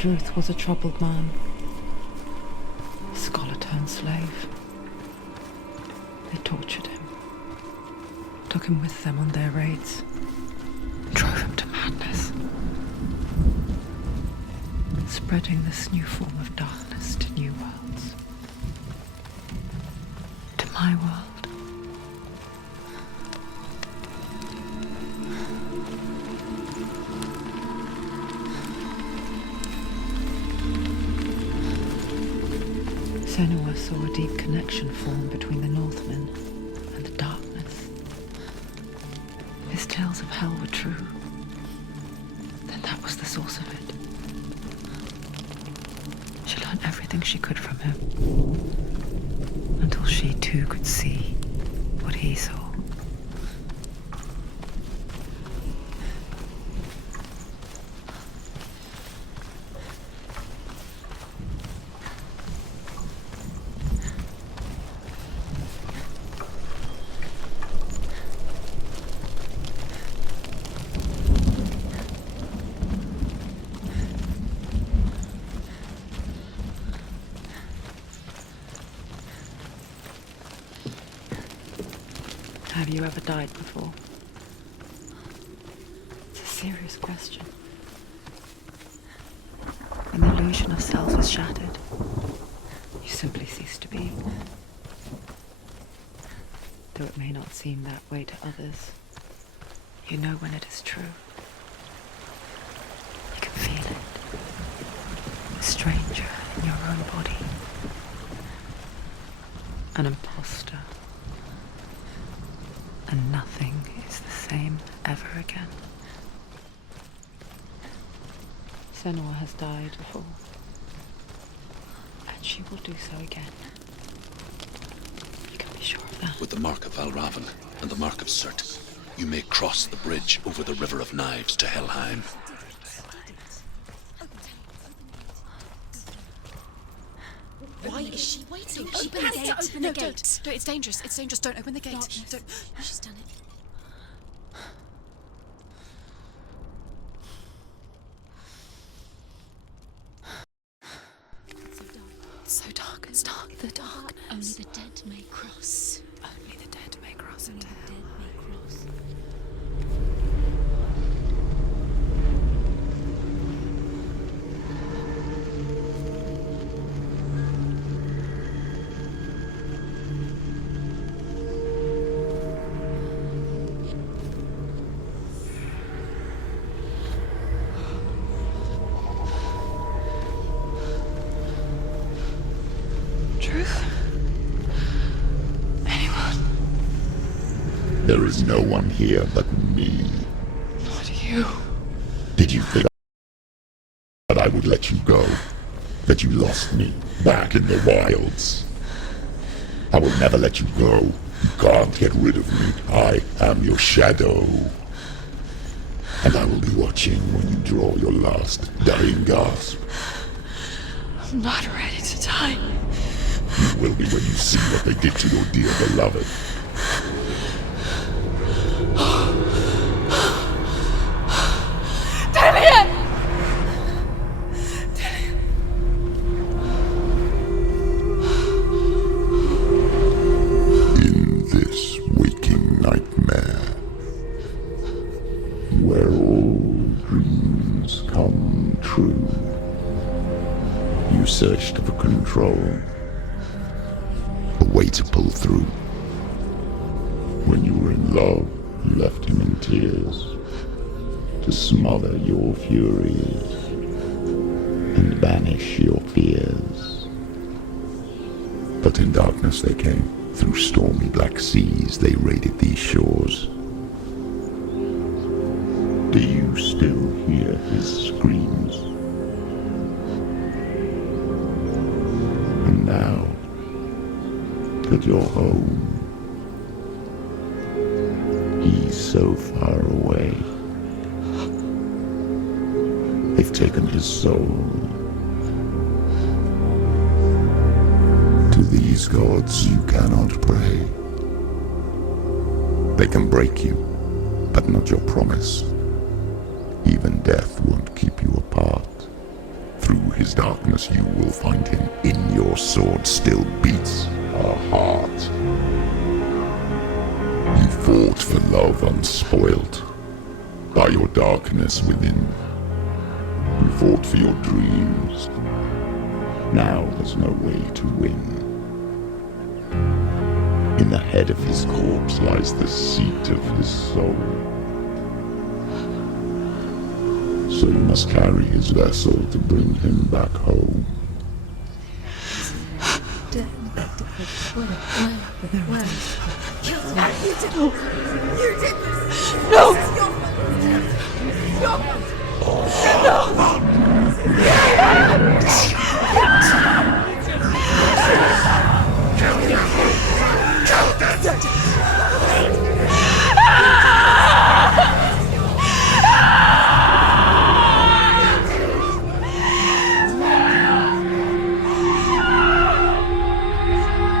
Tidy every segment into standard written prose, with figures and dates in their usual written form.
Druth was a troubled man, a scholar turned slave. They tortured him, took him with them on their raids, drove him to madness, spreading this new form of darkness to new worlds. To my world. Senua saw a deep connection form between the Northmen and the darkness. His tales of hell were true. Then that was the source of it. She learned everything she could from him, until she too could see what he saw. Have you ever died before? It's a serious question. When the illusion of self is shattered, you simply cease to be. Though it may not seem that way to others, you know when it is true. You can feel it. A stranger in your own body. An imposter. And nothing is the same ever again. Senua has died before, and she will do so again. You can be sure of that. With the mark of Valravan and the mark of Surt, you may cross the bridge over the River of Knives to Helheim. Why is she waiting? She Open the has gate. to open the gate. No, it's dangerous. It's dangerous. Don't open the gate. Darkness. Don't. She's done it. It's so dark. It's dark. The darkness. Only the dead may cross. Only the dead may cross Only into the hell. dead may cross. Truth? Anyone? There is no one here but me. Not you. Did you think that I would let you go? That you lost me back in the wilds? I will never let you go. You can't get rid of me. I am your shadow. And I will be watching when you draw your last dying gasp. I'm not ready to die. You will be when you see what they did to your dear beloved. In this waking nightmare, where all dreams come true, you searched for control, a way to pull through. When you were in love, you left him in tears, to smother your furies and banish your fears. But in darkness they came, through stormy black seas they raided these shores. Do you still hear his screams? And now that you're home, he's so far away. They've taken his soul. To these gods you cannot pray. They can break you, but not your promise. Even death won't keep you apart. through his darkness you will find him. In your sword still beats a heart. You fought for love unspoilt by your darkness within. You fought for your dreams. Now there's no way to win. In the head of his corpse lies the seat of his soul. So you must carry his vessel to bring him back home.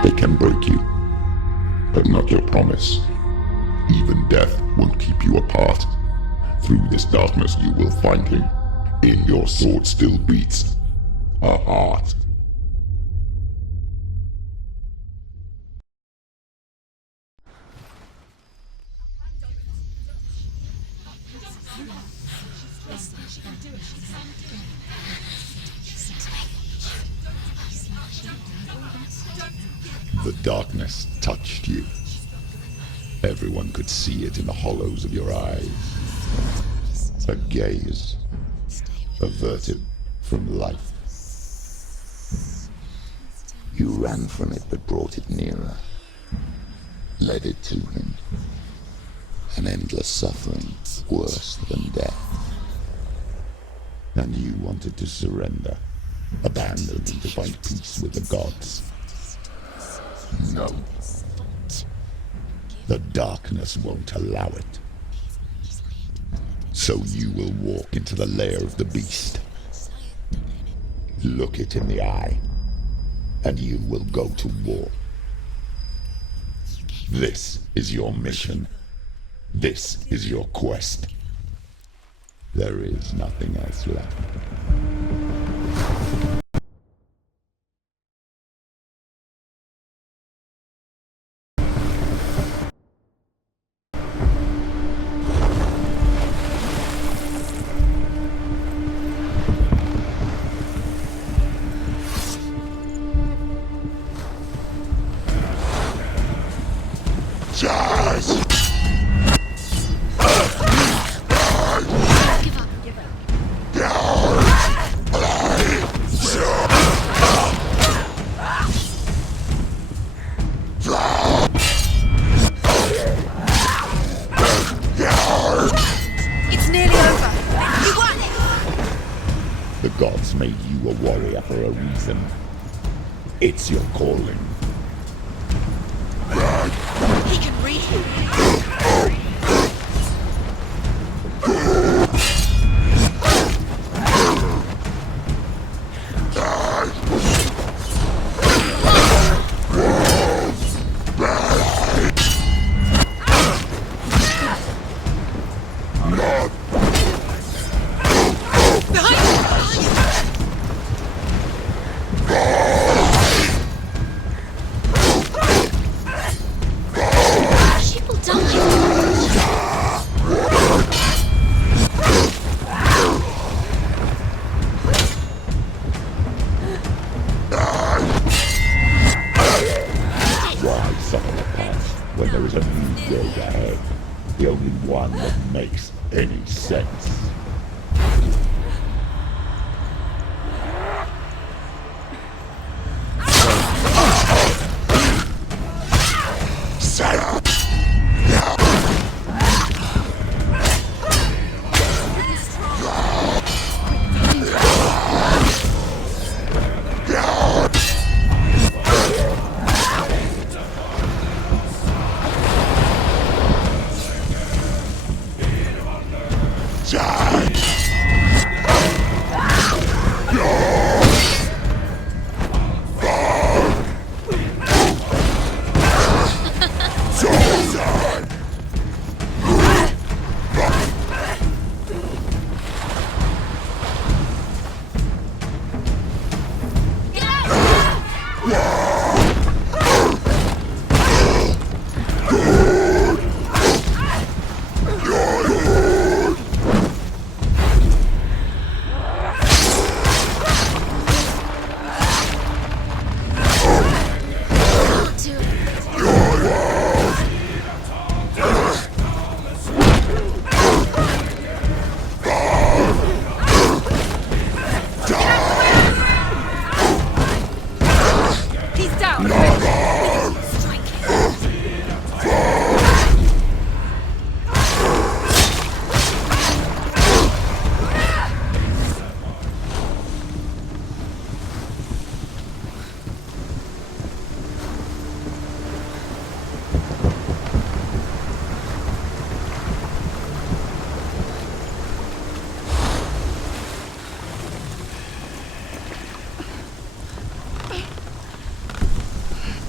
They can break you, but not your promise. Even death won't keep you apart. Through this darkness you will find him. In your sword still beats a heart. The darkness touched you. Everyone could see it in the hollows of your eyes. A gaze averted from life. You ran from it but brought it nearer. Led it to him. An endless suffering worse than death. And you wanted to surrender. Abandon and to find peace with the gods. No. The darkness won't allow it. So you will walk into the lair of the beast. Look it in the eye, and you will go to war. This is your mission. This is your quest. There is nothing else left. The gods made you a warrior for a reason. It's your calling. He can read. When there is a new road ahead, the only one that makes any sense. Die!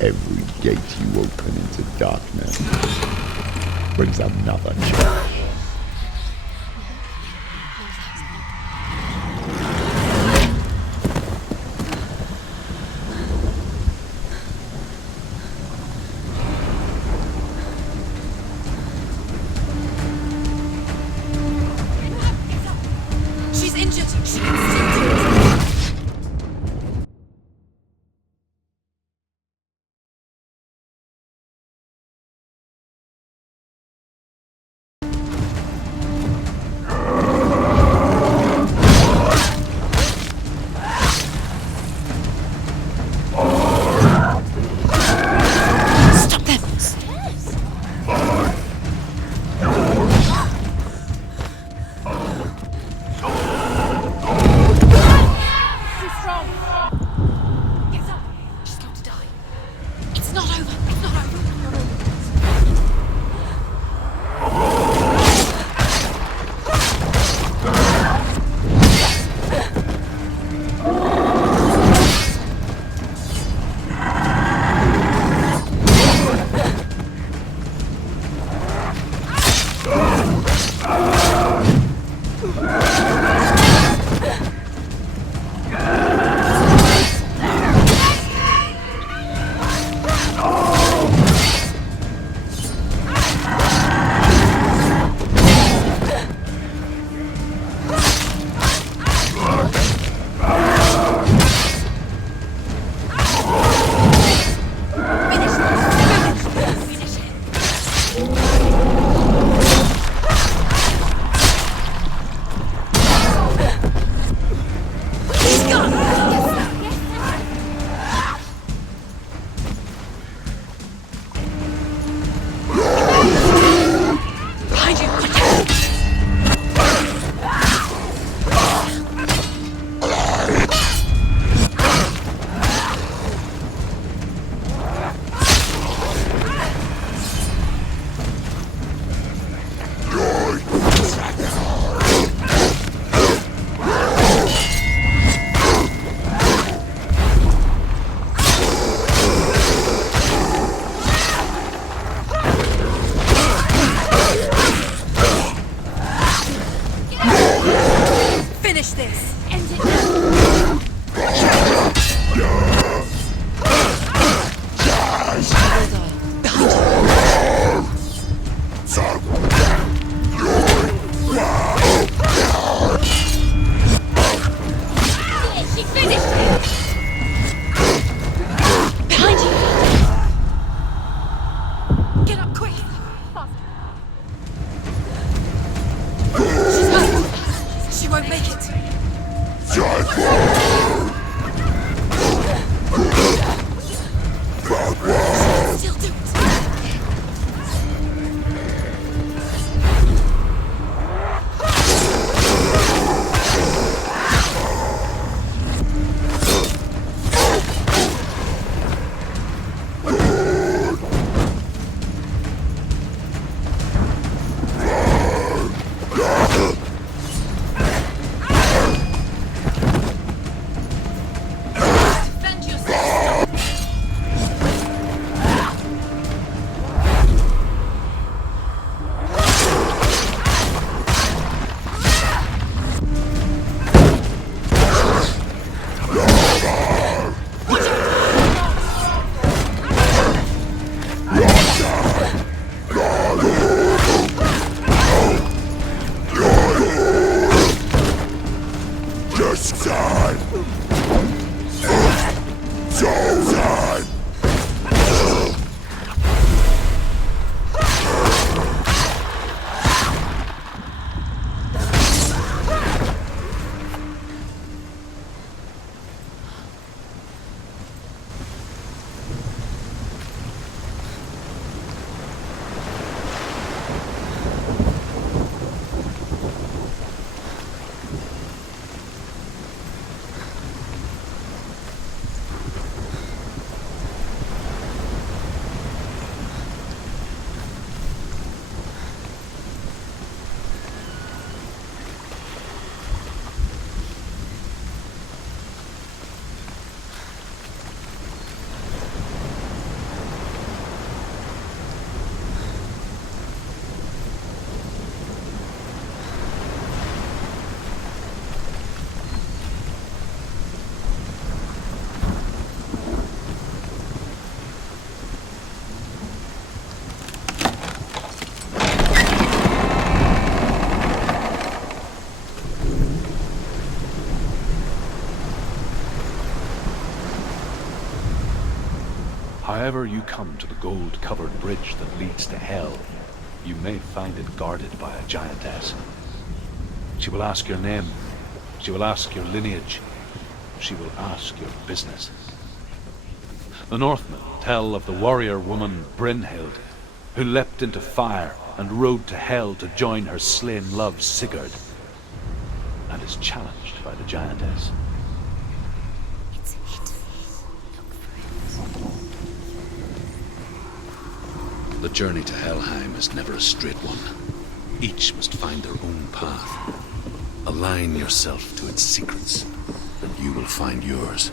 Every gate you open into darkness brings another change. She's injured. She can still do it. however you come to the gold-covered bridge that leads to hell, you may find it guarded by a giantess. She will ask your name. She will ask your lineage. She will ask your business. The Northmen tell of the warrior woman Brynhild, who leapt into fire and rode to hell to join her slain love Sigurd, and is challenged by the giantess. It's hidden. Look for it. The journey to Helheim is never a straight one. Each must find their own path. Align yourself to its secrets, and you will find yours.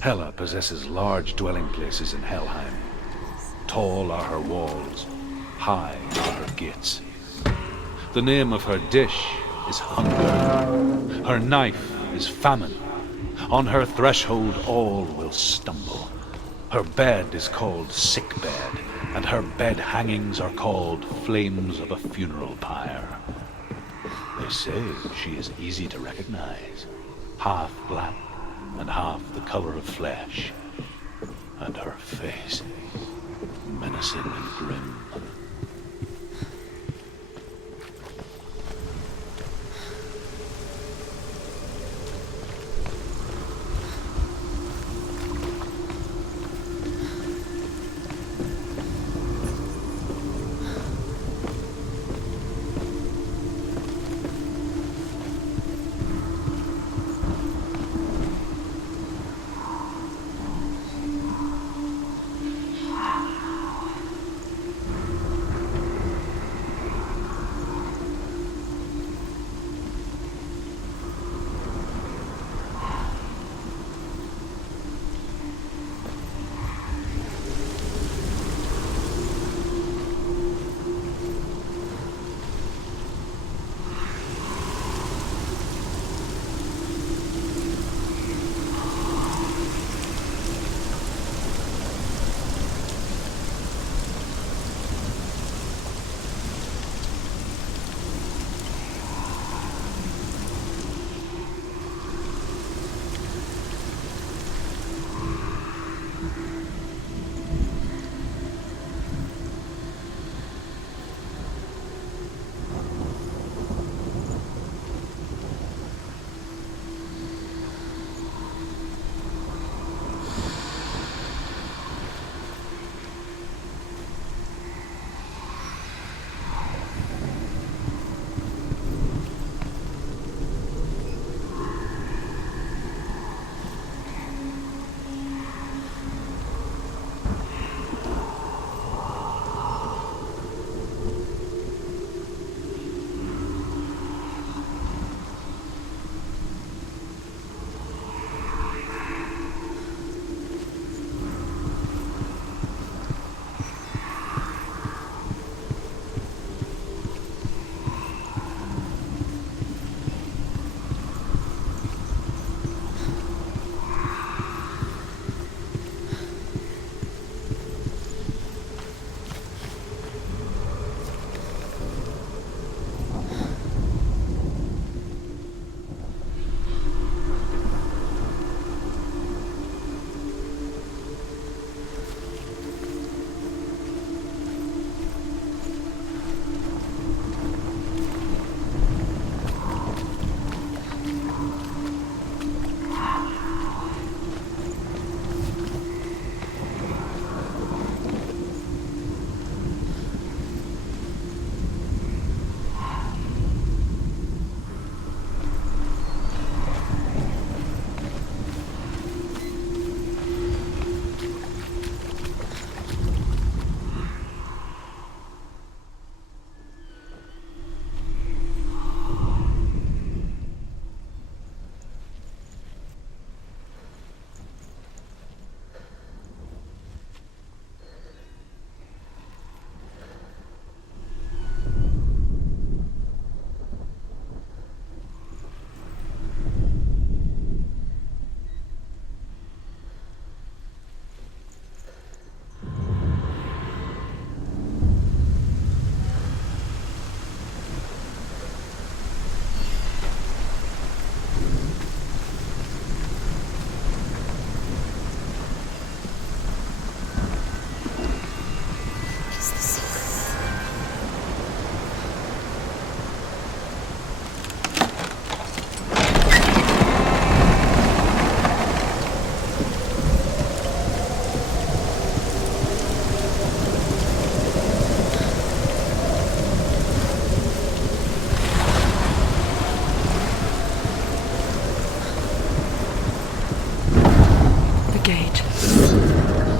Hela possesses large dwelling places in Helheim. Tall are her walls, high are her gates. The name of her dish is hunger. Her knife is famine. On her threshold all will stumble. Her bed is called sick bed, and her bed hangings are called flames of a funeral pyre. They say she is easy to recognize, half black and half the color of flesh, and her face menacing and grim.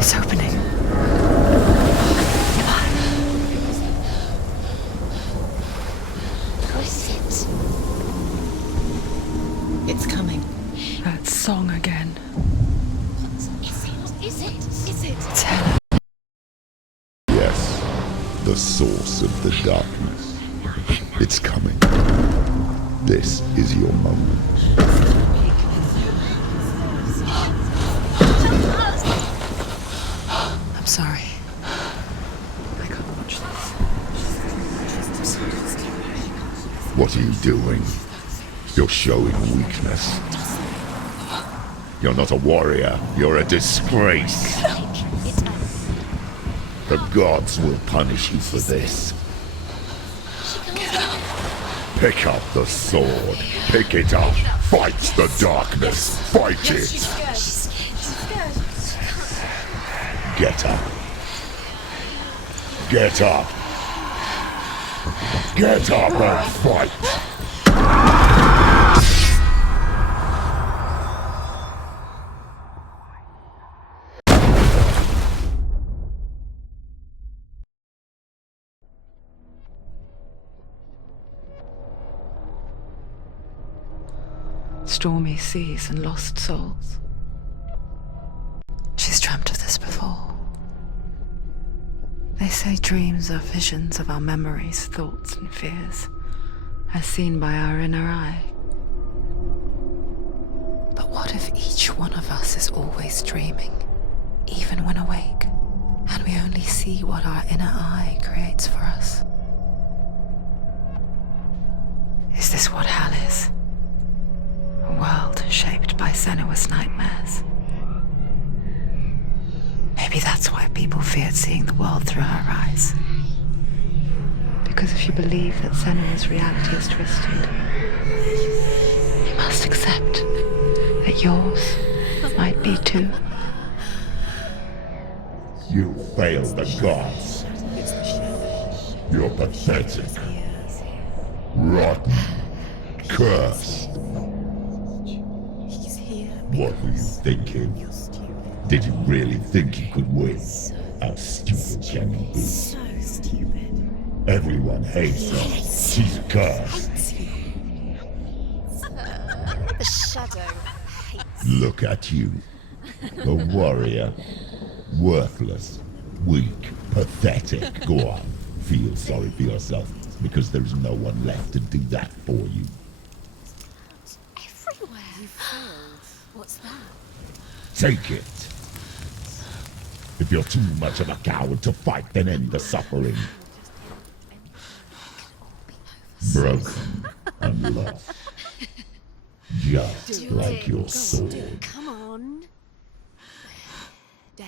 It's opening. It's coming. That song again. Is it? It's Helen. Yes, the source of the darkness. It's coming. This is your moment. I'm sorry. I can't watch this. What are you doing? You're showing weakness. You're not a warrior. You're a disgrace. The gods will punish you for this. Pick up the sword. Pick it up. Fight the darkness. Fight it. Get up. Get up. Get up and fight. Stormy seas and lost souls. She's dreamt of this before. They say dreams are visions of our memories, thoughts and fears, as seen by our inner eye. But what if each one of us is always dreaming, even when awake, and we only see what our inner eye creates for us? Is this what hell is? A world shaped by Senua's nightmares. Maybe that's why people feared seeing the world through her eyes. Because if you believe that Senua's reality is twisted, you must accept that yours might be too. You failed the gods. You're pathetic. Rotten. Cursed. What were you thinking? Did you really think you could win? How stupid can you be? So stupid. Everyone hates her. She's cursed. The shadow hates. Look at you. A warrior. Worthless. Weak. Pathetic. Go on. Feel sorry for yourself, because there's no one left to do that for you. Everywhere. You failed. What's that? Take it. If you're too much of a coward to fight, then end the suffering. Broken and lost. Just like your sword. Come on. Dare.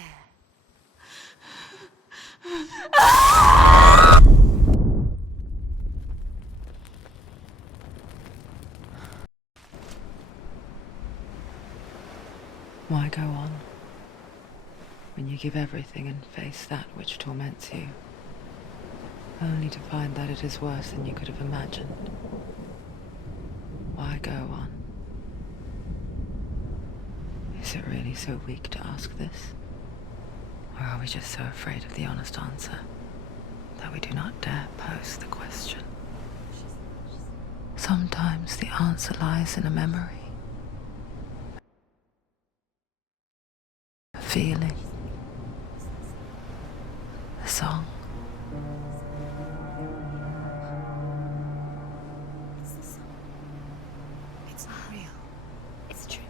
Why go on when you give everything and face that which torments you, only to find that it is worse than you could have imagined? Why go on? Is it really so weak to ask this? Or are we just so afraid of the honest answer that we do not dare pose the question? Sometimes the answer lies in a memory, a feeling, a song. It's not real. It's a trick.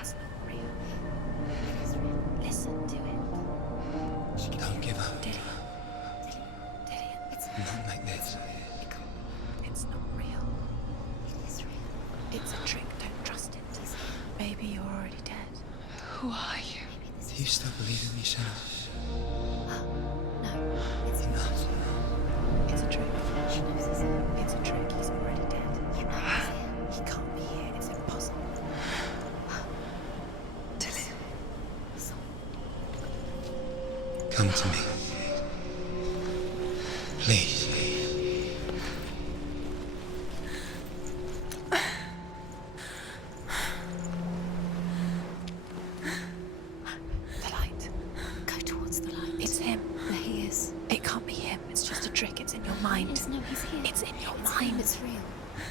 It's not real. It is real. Listen to it. She can Don't give up. Did it? It's Not like this. It's not real. It is real. It's a trick. Don't trust it. Maybe you're already dead. Who are you? Do you still believe in me, Shannon? No, it's not. It's a trick. She knows this. It's a trick. He's already dead. He knows it. He can't be here. It's impossible. Come to me. Please. The light. Go to trick. It's in your mind. Yes, no, he's here. It's in your It's mind. him, it's real.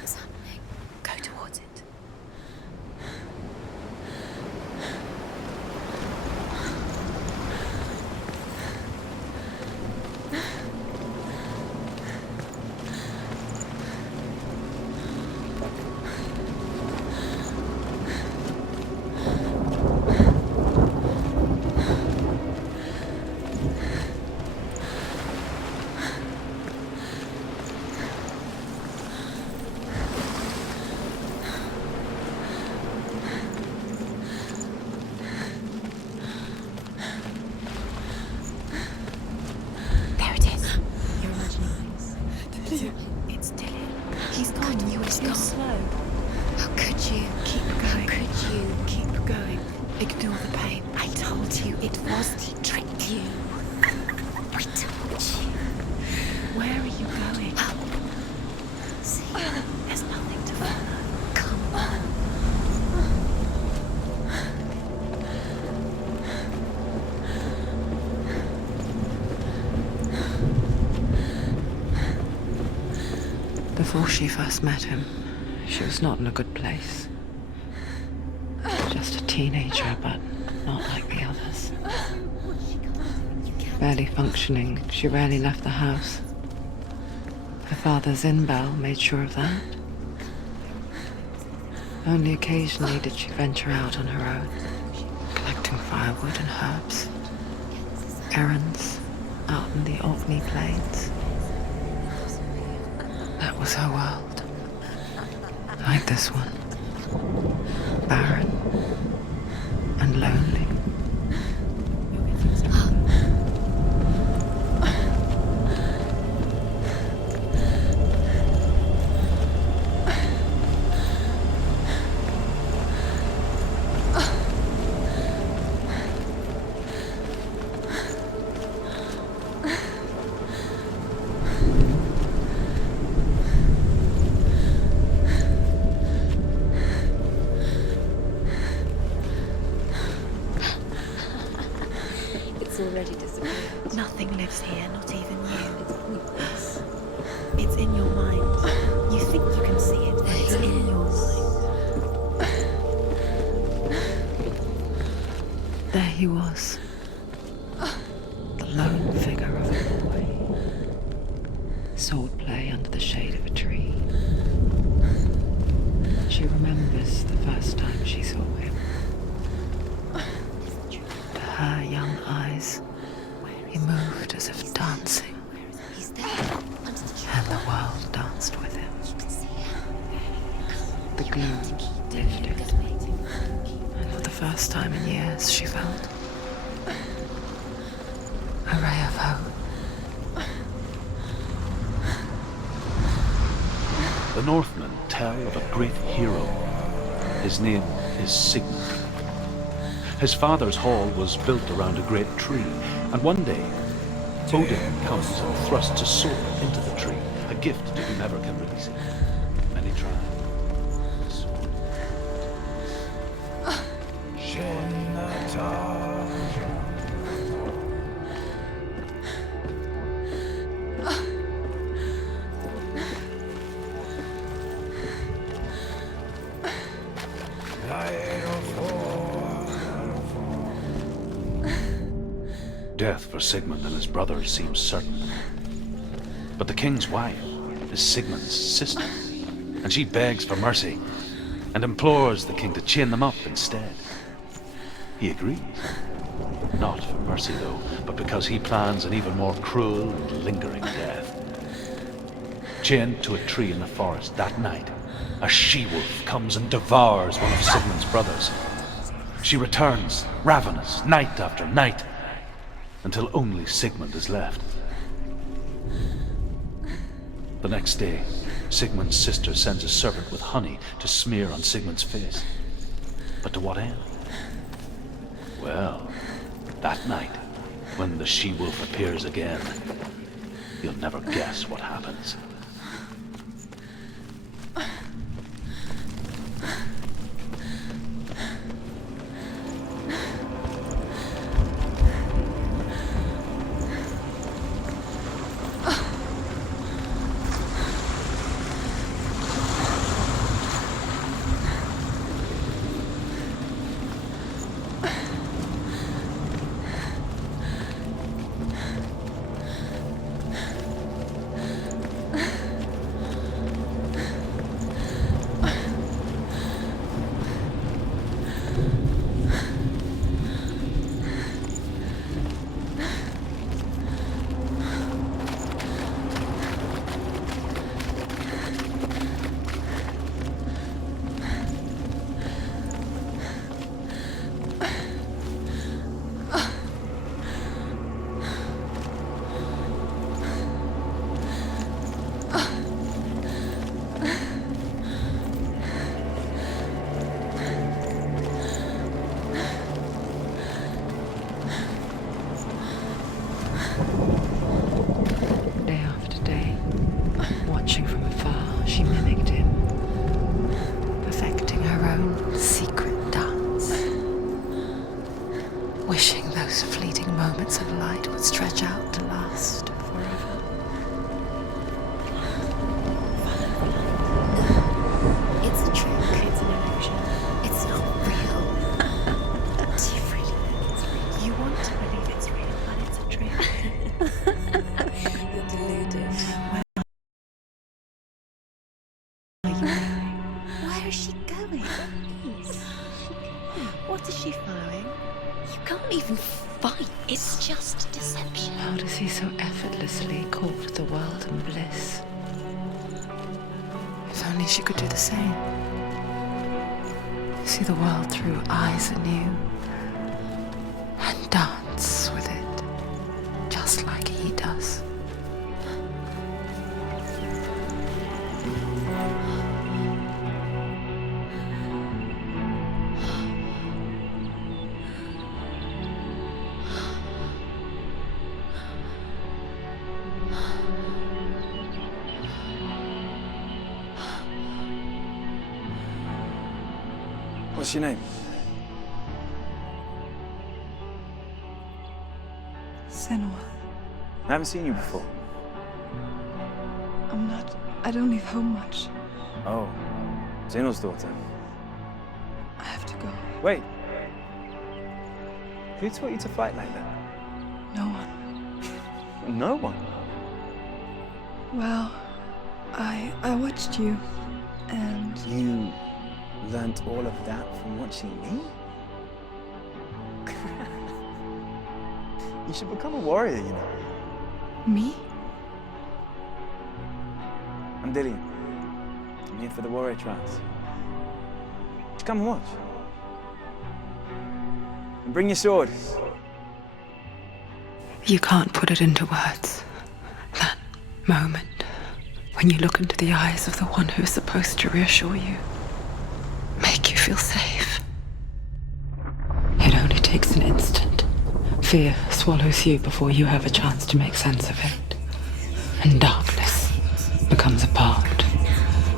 It's happening. Go towards it. There it is. You're imagining this. It's Dylan. He's gone. You were too slow. How could you? Keep going. Could you? Keep going. Ignore the pain. I told you it was to trick you. I told you. Where are you going? Up. See, There's nothing to follow. come on. Before she first met him, she was not in a good place. Just a teenager, but not like the others. Barely functioning, she rarely left the house. Her father's in-bell made sure of that. Only occasionally did she venture out on her own, collecting firewood and herbs, errands out in the Orkney plains. That was her world. Like this one. Barren and lonely. It's already disappeared. Nothing lives here, not even you. It's in your mind. You think you can see it, but it's in your mind. There he was. The lone figure of a boy. Swordplay under the shade of a tree. She remembers the first time she saw him. To her young eyes, he moved as if dancing, He's there. Under the tree. and the world danced with him. You can see him. The gloom lifted, and for the first time in years, she felt a ray of hope. The Northmen tell of a great hero. His name is Sigmund. His father's hall was built around a great tree, and one day, Odin comes and thrusts a sword into the tree, a gift who never can release it. Many try. The sword. Death for Sigmund and his brothers seems certain. But the king's wife is Sigmund's sister, and she begs for mercy and implores the king to chain them up instead. He agrees. Not for mercy, though, but because he plans an even more cruel and lingering death. Chained to a tree in the forest that night, a she-wolf comes and devours one of Sigmund's brothers. She returns, ravenous, night after night, until only Sigmund is left. The next day, Sigmund's sister sends a serpent with honey to smear on Sigmund's face. But to what end? Well, that night, when the she-wolf appears again, you'll never guess what happens. moments of light would stretch out to last forever. It's a trick. It's an illusion. It's not real. Do you really think it's real? You want to believe it's real, but it's a trick. You're deluded. Where are you going? Where is she going? What is she following? You can't even fight. It's just deception. How does he so effortlessly court the world and bliss? If only she could do the same. See the world through eyes anew and dance with it, just like he does. What's your name? Senua. I haven't seen you before. I don't leave home much. Oh, Zeno's daughter. I have to go. Wait. Who taught you to fight like that? No one. No one. Well, I watched you, and You learnt all of that from watching me? You should become a warrior, you know. me? I'm Dillian. I'm here for the warrior trials. Just come and watch. And bring your sword. You can't put it into words. That moment when you look into the eyes of the one who is supposed to reassure you, make you feel safe. It only takes an instant. Fear swallows you before you have a chance to make sense of it. And darkness becomes a part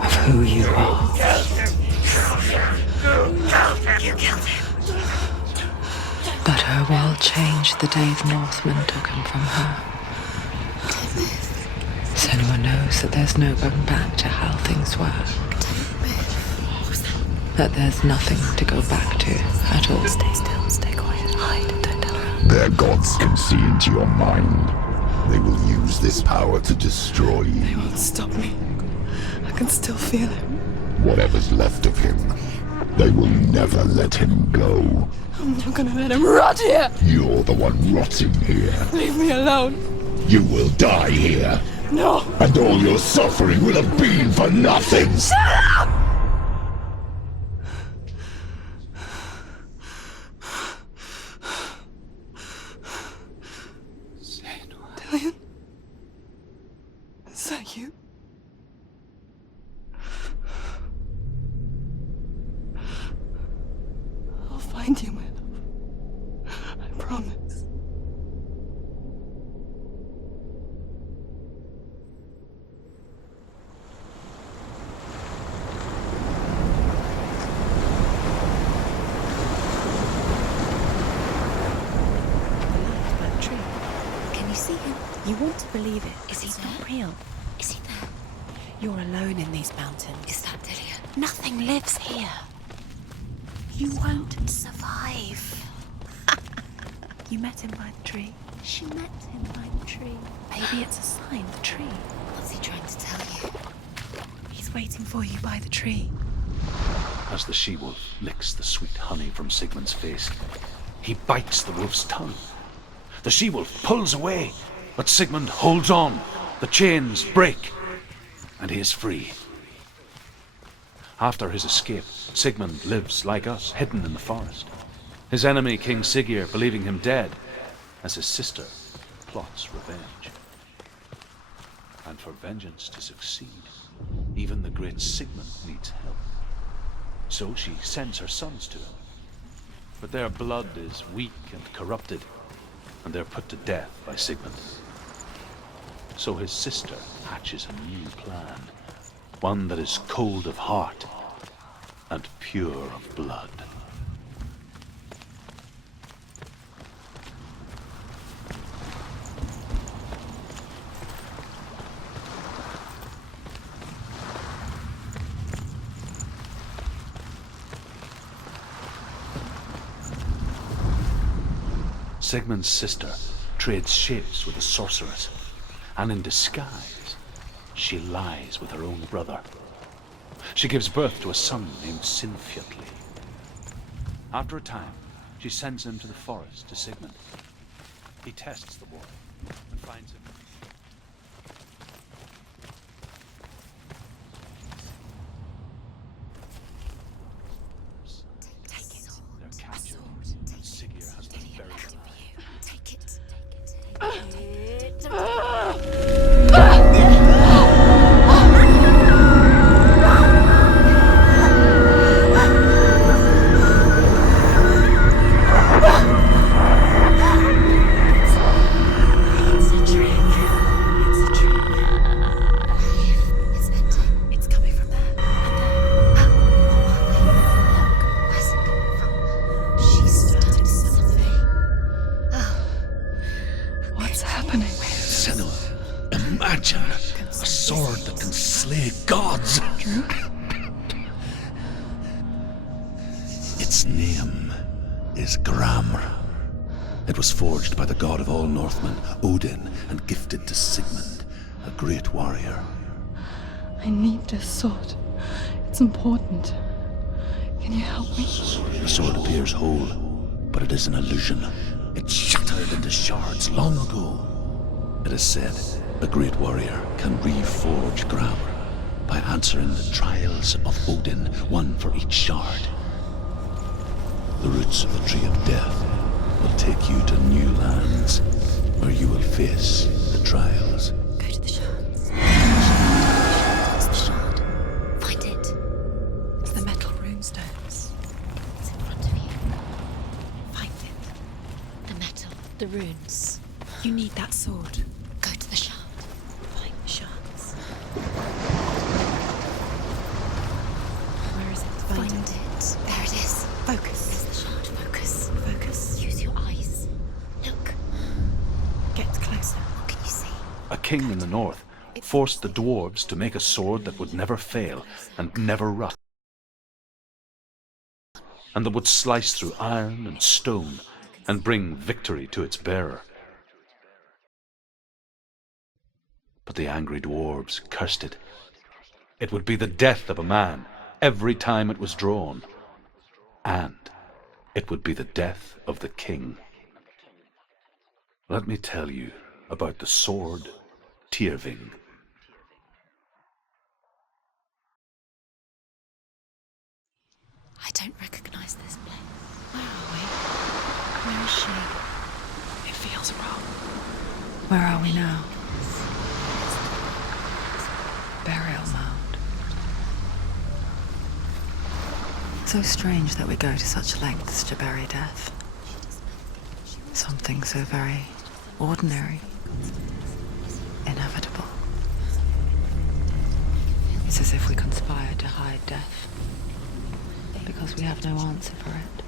of who you are. You killed him. But her world changed the day the Northmen took him from her. Senua knows that there's no going back to how things were. That there's nothing to go back to at all. Stay still, stay quiet, hide, don't tell her. Their gods can see into your mind. They will use this power to destroy They you. won't stop me. I can still feel him. Whatever's left of him, they will never let him go. I'm not gonna let him rot here. You're the one rotting here. Leave me alone. You will die here, No. and all your suffering will have been for nothing. Dillian? Is that you? I'll find you, my love. I promise. That tree. Can you see him? You want to believe it. Is he It's there? not real. Is he there? You're alone in these mountains. Is that Dillian? Nothing lives here. You won't survive. You met him by the tree. She met him by the tree. Maybe it's a sign, the tree. What's he trying to tell you? He's waiting for you by the tree. As the she-wolf licks the sweet honey from Sigmund's face, he bites the wolf's tongue. The she-wolf pulls away, but Sigmund holds on. The chains break, and he is free. After his escape, Sigmund lives like us, hidden in the forest. His enemy, King Siggeir, believing him dead, as his sister plots revenge. And for vengeance to succeed, even the great Sigmund needs help. So she sends her sons to him. But their blood is weak and corrupted, and they're put to death by Sigmund. So his sister hatches a new plan, one that is cold of heart and pure of blood. Sigmund's sister trades shapes with a sorceress, and in disguise, she lies with her own brother. She gives birth to a son named Sinfjotli. After a time, she sends him to the forest to Sigmund. He tests the boy and finds him. They're captured, and Siggeir has them buried alive. Take it. Imagine a sword that can slay gods. Its name is Gramr. It was forged by the god of all Northmen, Odin, and gifted to Sigmund, a great warrior. I need this sword. It's important. Can you help me? The sword appears whole, but it is an illusion. It shattered into shards long ago. It is said a great warrior can reforge Gramr by answering the trials of Odin, one for each shard. The roots of the tree of death will take you to new lands where you will face the trials. Go to the shards. What's the shard? Find it. It's the metal runestones. It's in front of you. Find it. The metal. The runes. You need that sword. Go to the shard. Find the shards. Where is it? Find it. There it is. Focus. There's the shard. Focus. Focus. Use your eyes. Look. Get closer. What can you see? A king in the north forced the dwarves to make a sword that would never fail and never rust, and that would slice through iron and stone and bring victory to its bearer. But the angry dwarves cursed it. It would be the death of a man every time it was drawn, and it would be the death of the king. Let me tell you about the sword Tyrving. I don't recognize this place. Where are we? Where is she? It feels wrong. Where are we now? Burial mound. So strange that we go to such lengths to bury death. Something so very ordinary, inevitable. It's as if we conspire to hide death, because we have no answer for it.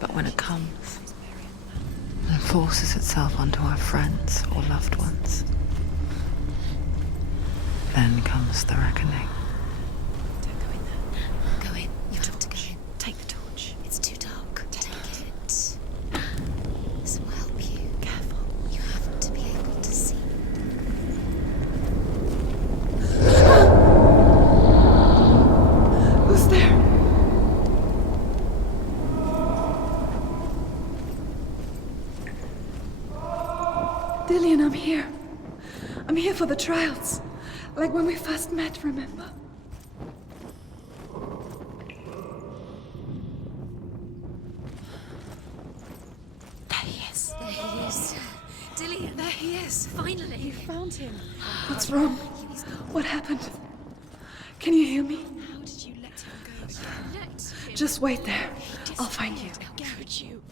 But when it comes, and forces itself onto our friends or loved ones, then comes the reckoning. Don't go in there. Go in. You have to go in. Take the torch. It's too dark. Take it. This will help you. Careful. You have to be able to see. Who's there? Dillian, I'm here. I'm here for the trials. Like when we first met, remember? There he is. There he is. Dillian. There he is. Finally. You found him. What's wrong? What happened? Can you hear me? How did you let him go? Let him. Just wait there. I'll find you. How could you?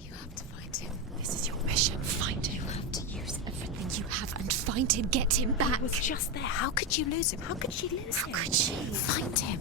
You have to find him. This is your mission. Find him. You have to use everything you have and find him. Get him back. He was just there. How could you lose him? How could she lose How him? could she? Find him.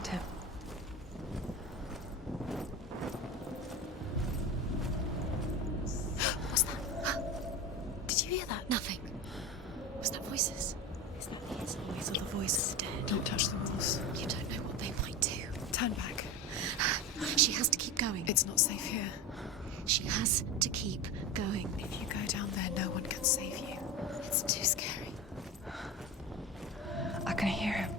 find him. What's that? Did you hear that? Nothing. Was that voices? Is that the noise or the voice of the dead? Don't touch the walls. You don't know what they might do. Turn back. She has to keep going. It's not safe here. She has to keep going. If you go down there, no one can save you. It's too scary. I can hear him.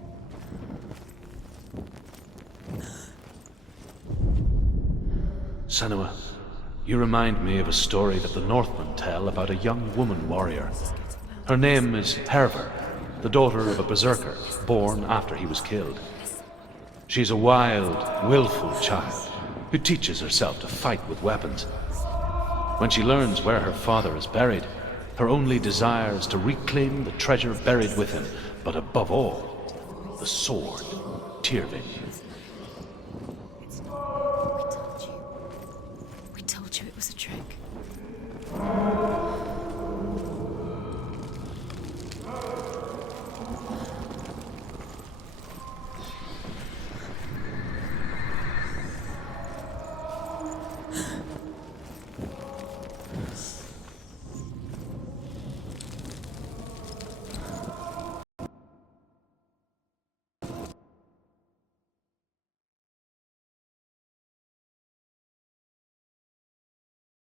Senua, you remind me of a story that the Northmen tell about a young woman warrior. Her name is Herver, the daughter of a berserker born after he was killed. She's a wild, willful child who teaches herself to fight with weapons. When she learns where her father is buried, her only desire is to reclaim the treasure buried with him, but above all, the sword, Tyrving.